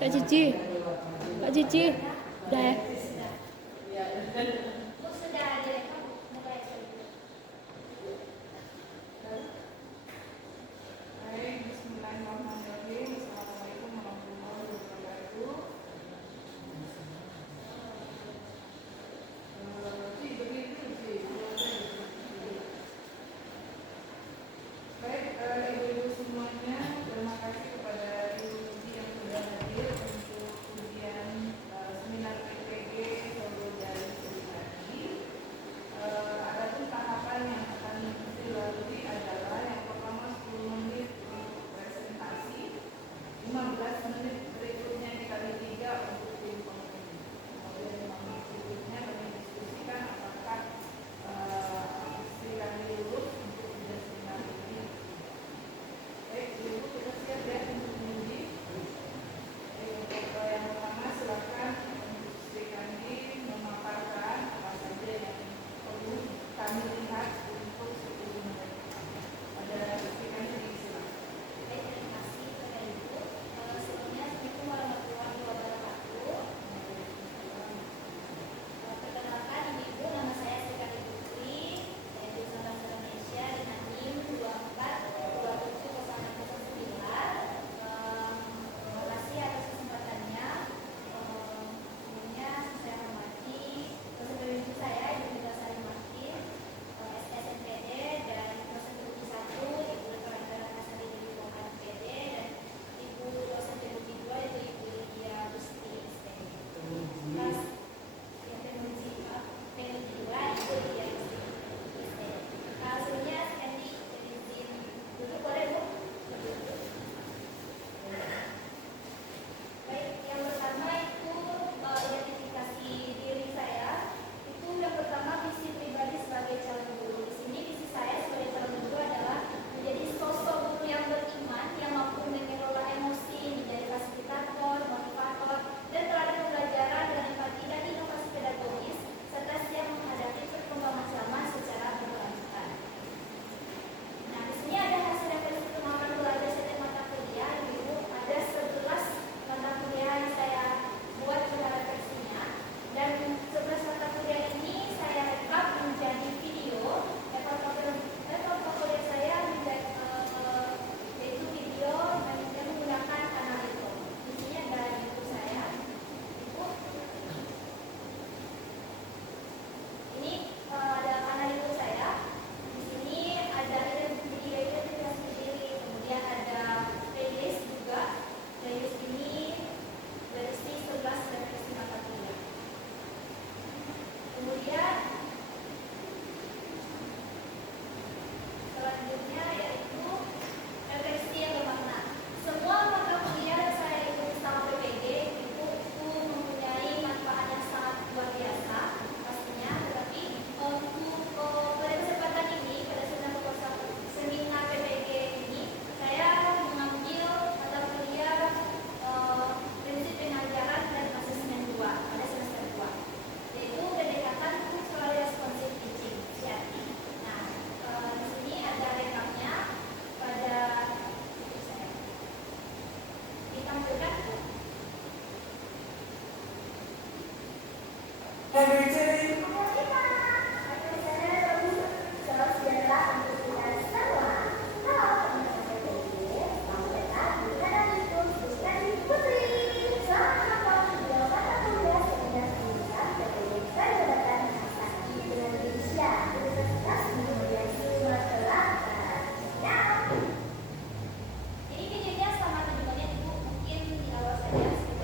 Kak Cici, Kak Cici, udah ya?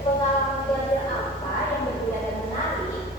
Pengalaman belajar apa yang berbeda dan menarik?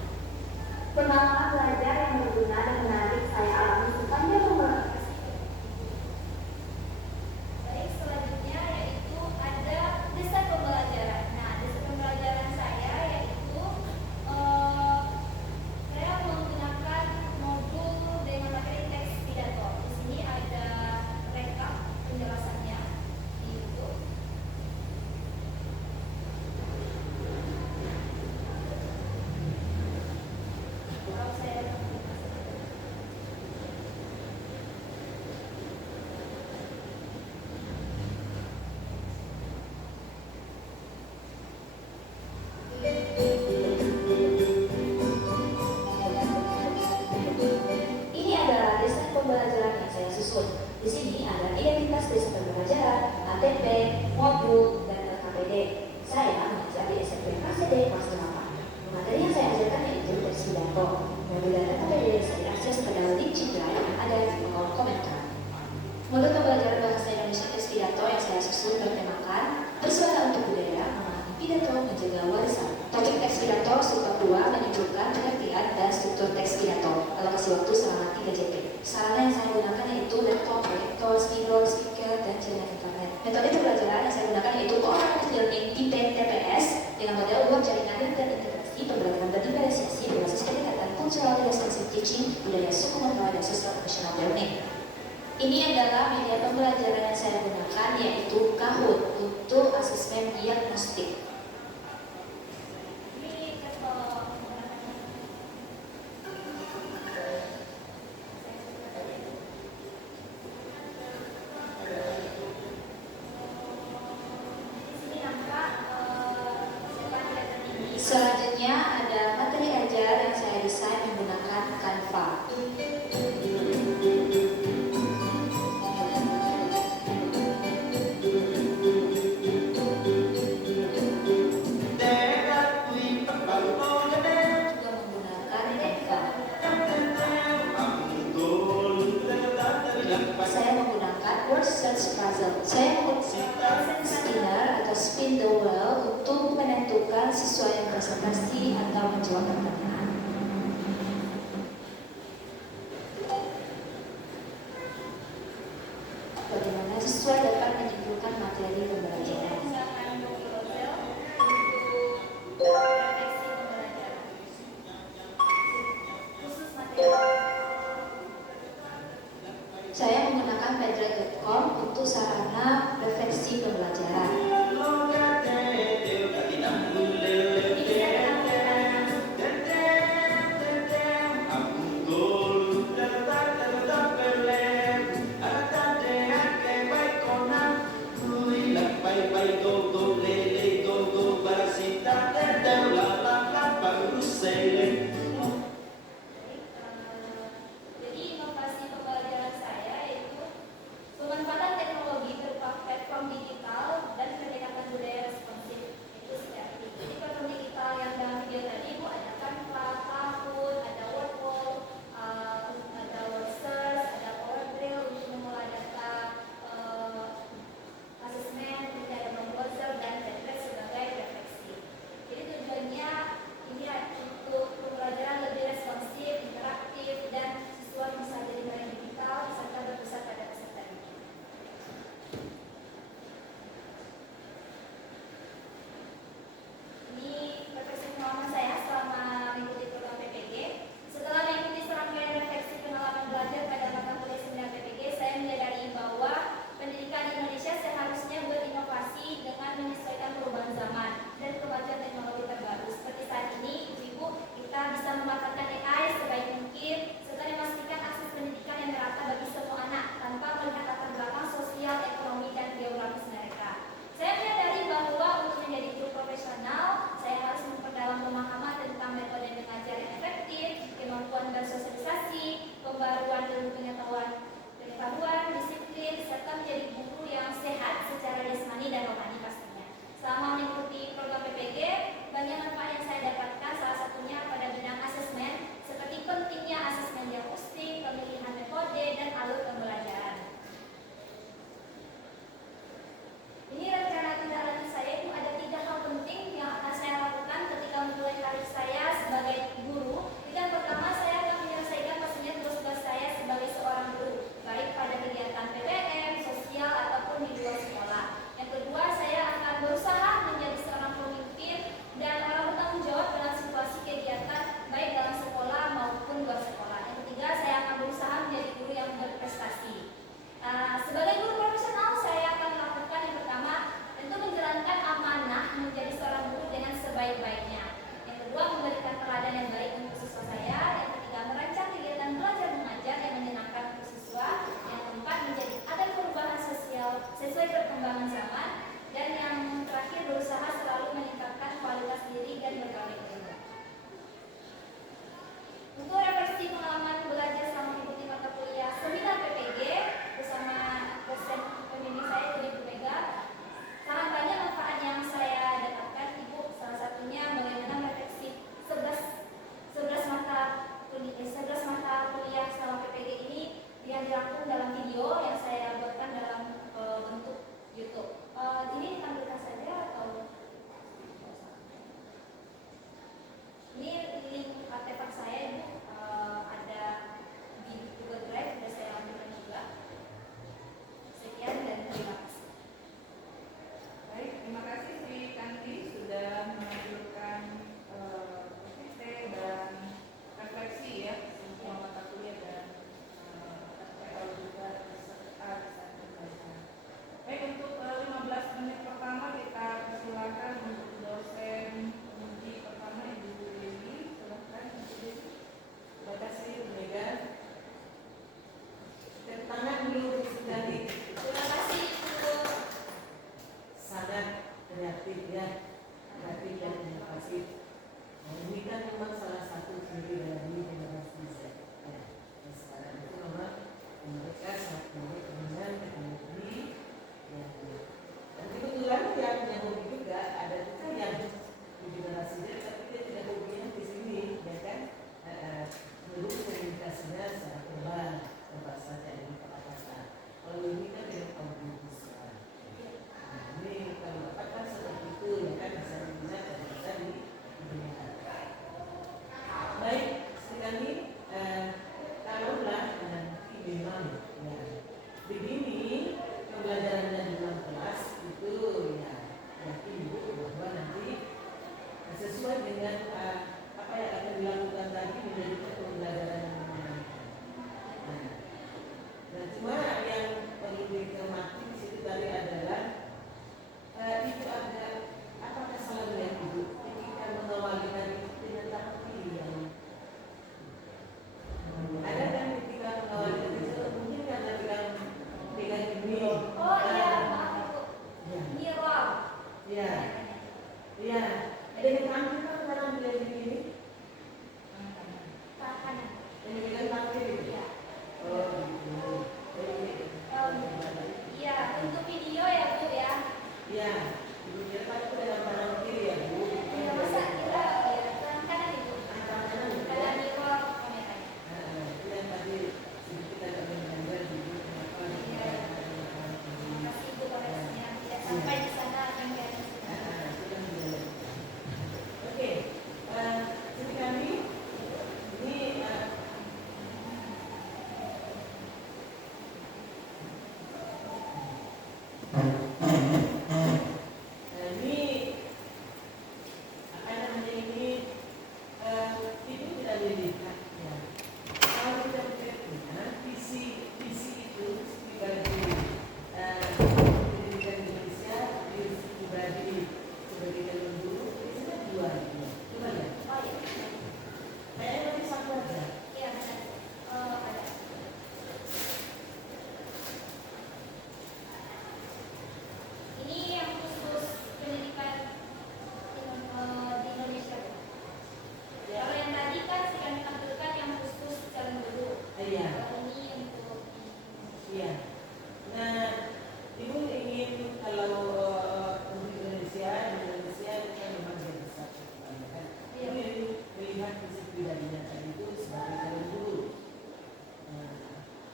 metode pembelajaran yang saya gunakan yaitu Kahoot untuk asesmen diagnostik. Selanjutnya ada materi ajar yang saya desain menggunakan Canva. Juga menggunakan Canva. Saya menggunakan word search puzzle. Saya menggunakan spinner atau spin the wheel untuk menentukan siswa yang presentasi atau menjawab pertanyaan. Bagaimana siswa dapat menyimpulkan materi pembelajaran. Saya menggunakan Padlet.com untuk sarana refleksi pembelajaran. Iya. Iya. Ada yang tampil kan sekarang beli begini? Kanan. Yang bilang tampil itu? Iya. Oh, gitu. Iya, untuk video ya Bu ya. Iya. Ibu kira kan itu dalam tangan kiri ya Bu? Iya, masa kita ya tangan kanan itu. Tangan kanan. Kanan di bawah kameranya. Itu yang tadi sedikit agak mengganggu dulu kenapa? Iya. Terima kasih Bu koreksinya. Tidak sampai di sana yang kanan. Oke, jadi kami ini apa namanya ini itu tidak dilihat ya. Kalau kita melihat visi itu dibagi pendidikan Indonesia di pribadi sebagai calon guru itu kan dua ya. Oh iya. Kayaknya nanti satu aja. Iya benar. Ada. Ini yang khusus pendidikan di Indonesia. Ya. Kalau yang tadi kan sedang ditampilkan yang khusus calon guru. Iya. Kalau ini untuk Iya. Nah, ibu ingin kalau untuk Indonesia itu kan memang dia besar, kan? Iya. Ibu ingin melihat visi pribadinya tadi itu sebagai calon guru. Nah,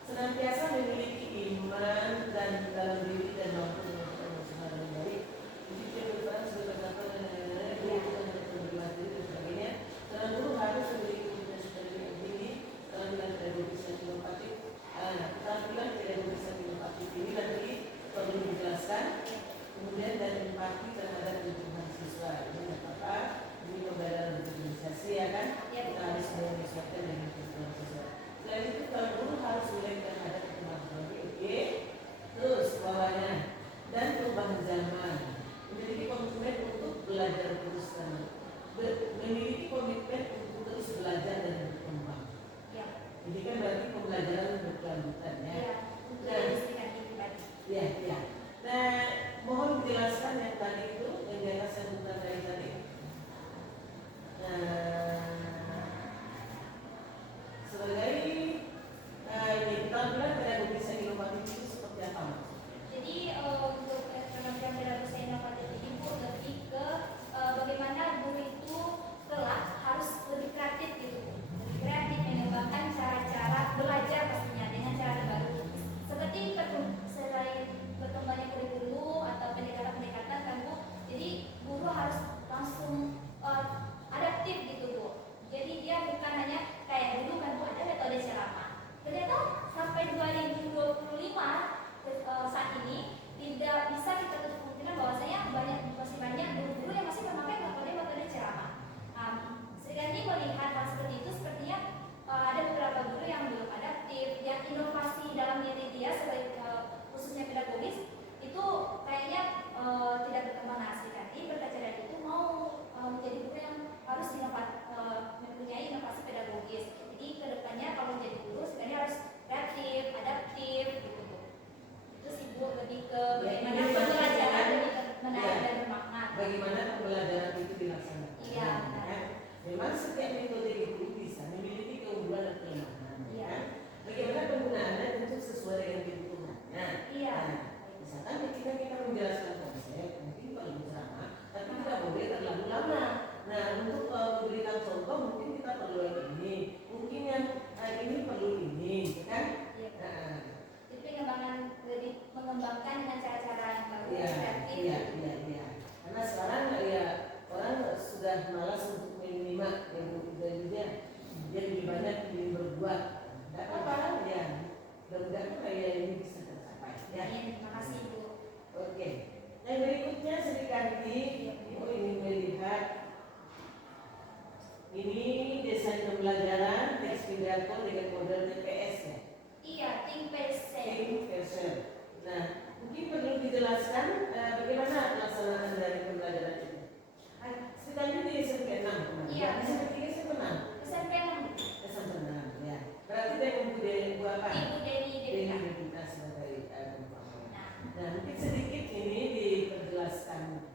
senantiasa memiliki iman dan dalam diri dan mampu melakukan usaha dengan baik. Jadi dia berperan sebagai contoh dan dia bukan hanya berbuat diri dan sebagainya. Calon guru harus memiliki kompetensi yang tinggi, keterampilan pedagogis yang inovatif. Keterampilan pedagogis yang inovatif ini nanti perlu dijelaskan. Kemudian dan empati terhadap lingkungan siswa. Ini nggak apa-apa. Ini pembelajaran organisasi ya kan? Kita harus menyesuaikan dengan kebutuhan siswa. Selain itu kalau guru harus mulai terhadap kemampuan oke. Terus bawahnya dan perubahan zaman. Memiliki komitmen untuk belajar terus memiliki komitmen untuk terus belajar dan berkembang. ya. Ini kan berarti pembelajaran berkelanjutan ya. Iya, untuk pendidikan pribadi. Iya, iya. Nah, mohon dijelaskan yang tadi itu yang di atas yang bukan dari tadi. Sebagai ini keterampilan pedagogis yang inovatif itu seperti apa maksudnya? Jadi untuk keterampilan pedagogis inovatif ini Bu lebih ke bagaimana guru itu kelak harus lebih kreatif gitu, lebih kreatif mengembangkan cara-cara belajar pastinya dengan cara baru. Seperti selain berkembangnya kurikulum atau pendekatan-pendekatan kan Bu, jadi guru harus langsung adaptif gitu Bu. Jadi dia bukan hanya kayak dulu kan Bu ada metode ceramah. Ternyata sampai 2025 saat ini tidak bisa kita tutup kemungkinan bahwasanya masih banyak guru-guru yang masih memakai metode ceramah. Seringkali melihat hal seperti itu sepertinya ada beberapa guru yang belum adaptif, yang inovasi dalam diri dia sebagai khususnya pedagogis itu kayaknya tidak berkembang. Seringkali berkaca dari itu mau menjadi guru yang harus mempunyai inovasi pedagogis. Jadi kedepannya kalau menjadi guru sebenarnya harus kreatif, adaptif gitu Bu. Itu sih Bu lebih ke bagaimana pembelajaran lebih menarik dan bermakna. Bagaimana pembelajaran itu dilaksanakan? Iya. Kan? Memang setiap metode itu bisa memiliki keunggulan dan kelemahan. Iya. Kan? Bagaimana penggunaannya tentu sesuai dengan kebutuhannya. Iya. Misalkan ketika kita menjelaskan konsep, mungkin perlu ceramah, tapi tidak boleh terlalu lama. Nah, untuk memberikan contoh mungkin kita perlu yang ini, mungkin yang ini perlu ini, kan? Iya. Nah, Jadi pengembangan lebih mengembangkan dengan cara-cara yang baru, kreatif. Iya. Karena sekarang ya orang sudah malas untuk menyimak yang dia lebih banyak ingin berbuat. Tidak apa-apa ya. Mudah-mudahan kayak ini bisa tercapai. Ya. Terima kasih Bu. Oke. Yang berikutnya sedikit Ibu ingin melihat ini desain pembelajaran teks pidato dengan model TPS ya. Iya, think person. Nah, mungkin perlu dijelaskan bagaimana pelaksanaan dari pembelajaran itu. Sekitarnya di SMP 6 Iya. Di SMP 3 SMP 6. SMP SMP 6 ya. Berarti dengan Ibu apa? Ibu Deni DPK. Kita sebagai Nah, Nah, mungkin sedikit ini diperjelaskan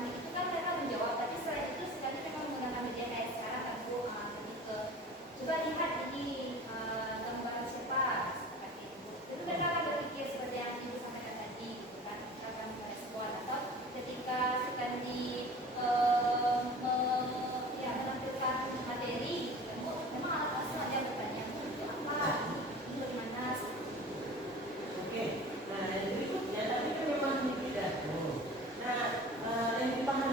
panik itu kan mereka menjawab, tapi setelah itu sekali memang menggunakan media kayak sekarang kan Bu, lebih ke coba lihat ini gambar siapa seperti itu. Itu mereka akan berpikir seperti yang Ibu sampaikan tadi, gitu kan, mereka akan merespon atau ketika sekali ya, menampilkan materi gitu kan Bu, memang anak kelas ada yang bertanya Bu itu apa, ini bagaimana. Oke, nah yang berikutnya tadi kan memang di pidato. Nah, yang dipahami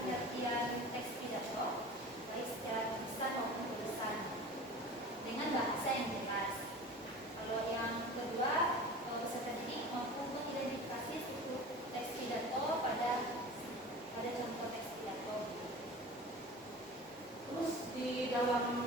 pengertian teks pidato, baik secara tulisan maupun tulisan, dengan bahasa yang jelas. Kalau yang kedua, peserta didik mampu mengidentifikasi struktur teks pidato pada contoh teks pidato. Terus di dalam